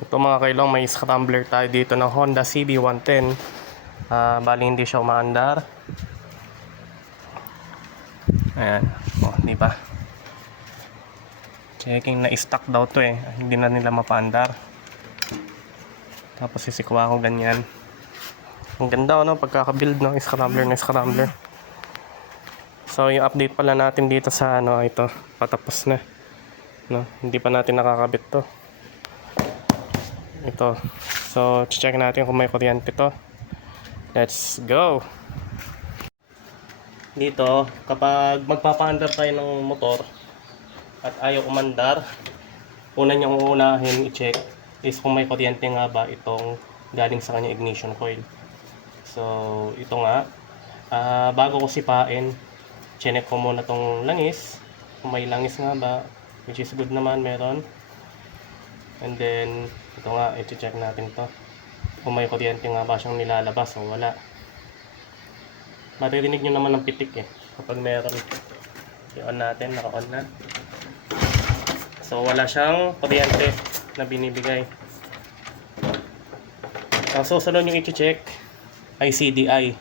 Ito mga kailong, may scrambler tayo dito ng Honda CB110. Bali hindi siya umaandar. Ayan, di ba? Checking na stock daw to eh. Hindi na nila mapaandar. Tapos sisikwa ko ganyan. Ang ganda no, pagkaka-build ng scrambler. So yung update pala natin dito sa ito, patapos na. No, hindi pa natin nakakabit to. Ito. So, check natin kung may kuryente to. Let's go! Dito, kapag magpapaandar tayo ng motor at ayaw umandar, una niyang uunahin i-check is kung may kuryente nga ba itong galing sa kanya ignition coil. So, ito nga. Bago ko sipain, check ko muna tong langis. Kung may langis nga ba, which is good naman, meron. And then, ito nga, i-check natin to. Kung may kuryente nga ba siyang nilalabas o wala. Maririnig nyo naman ng pitik eh. Kapag meron, i-on natin, naka-on na. So, wala siyang kuryente na binibigay. Ang susunod yung i-check ay CDI.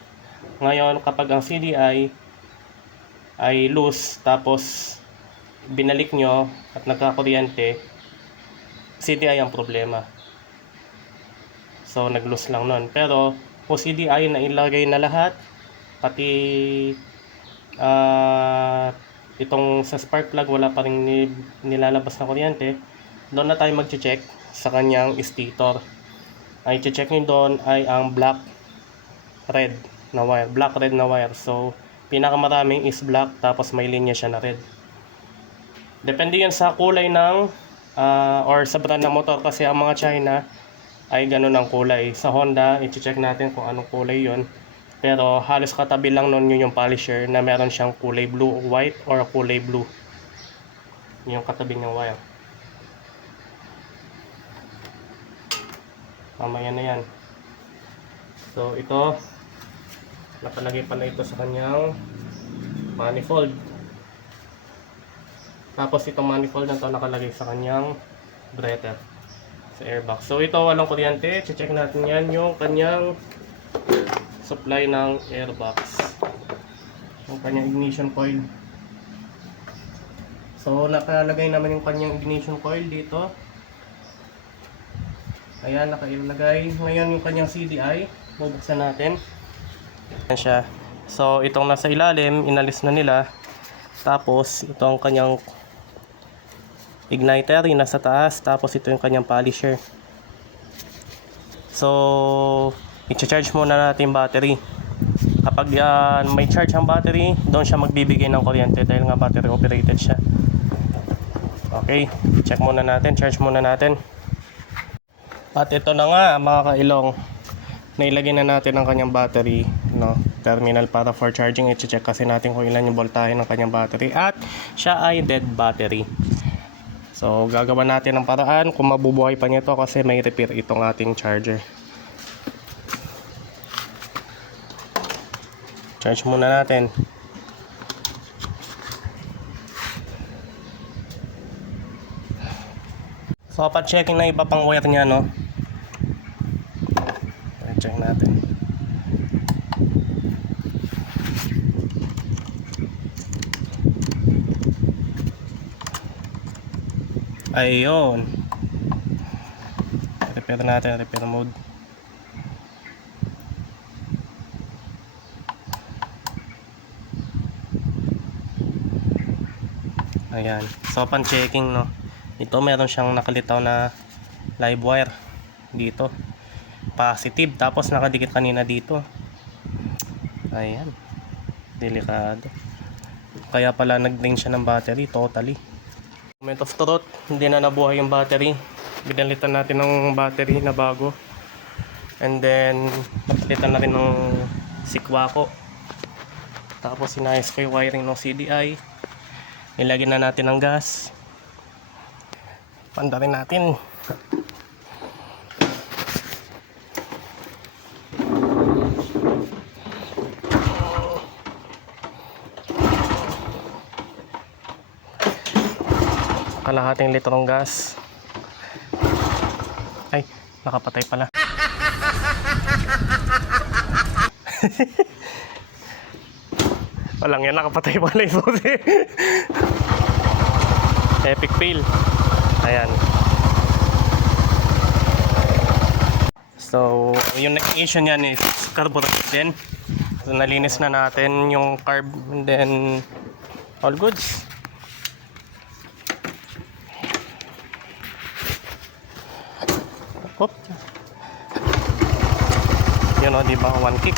Ngayon, kapag ang CDI ay loose, tapos binalik nyo at nagka-kuryente, CDI ang problema. So nag-loose lang nun. Pero kung CDI na ilagay na lahat, pati itong sa spark plug wala pa rin nilalabas na kuryente, doon na tayo mag-check sa kanyang stator. Ang i-check nyo doon ay ang black red na wire. So pinakamaraming is black, tapos may linya siya na red. Depende yan sa kulay ng or sa brand ng motor, kasi ang mga China ay ganun ang kulay. Sa Honda, i-check natin kung anong kulay yon. Pero halos katabi lang nun yun yung polisher na meron siyang kulay blue, white, or kulay blue. Yung katabi ng wire. Mamaya na yan. So ito, nakalagay pala ito sa kanyang manifold. Tapos itong manifold na ito nakalagay sa kanyang breather, sa airbox. So ito walang kuryente, check natin yan yung kanyang supply ng airbox, yung kanyang ignition coil. So nakalagay naman yung kanyang ignition coil dito. Ayan, nakailagay. Ngayon yung kanyang CDI, bubuksan natin. Ayan siya. So itong nasa ilalim, inalis na nila. Tapos ito ang kanyang igniter, yung nasa taas. Tapos ito yung kanyang polisher. So i-charge muna natin yung battery. Kapag may charge ang battery, doon siya magbibigay ng kuryente dahil nga battery operated siya. Okay, check muna natin, charge muna natin. At ito na nga mga kailong, nailagay na natin ang kanyang battery, no, terminal para for charging. I-check kasi natin kung ilan yung voltahe ng kanyang battery, at siya ay dead battery. So gagawa natin ng paraan kung mabubuhay pa niya to, kasi may repair itong ating charger. Charge muna natin. So pa-checking na iba pang wire niya, no. Check natin. Ayun. Repair natin, repair mode. Ayan. So pan checking, no. Ito meron siyang nakalitaw na live wire dito. Positive, tapos nakadikit kanina dito. Ayan. Delikado. Kaya pala nag-drain siya ng battery totally. Moment of truth, hindi na nabuhay yung battery. Binalitan natin ng battery na bago. And then napalitan na rin ng sikwako. Tapos sinayos ko yung wiring ng CDI. Nilagyan na natin ng gas. Pandarin natin. Kalahating litrong gas. Ay, nakapatay pala. Walang yan, nakapatay pala yung susi. Epic fail. Ayan. So, yung next issue niyan is carburetor din. So, nalinis na natin yung carb and then all goods. Hop. Yun o, di ba? One kick.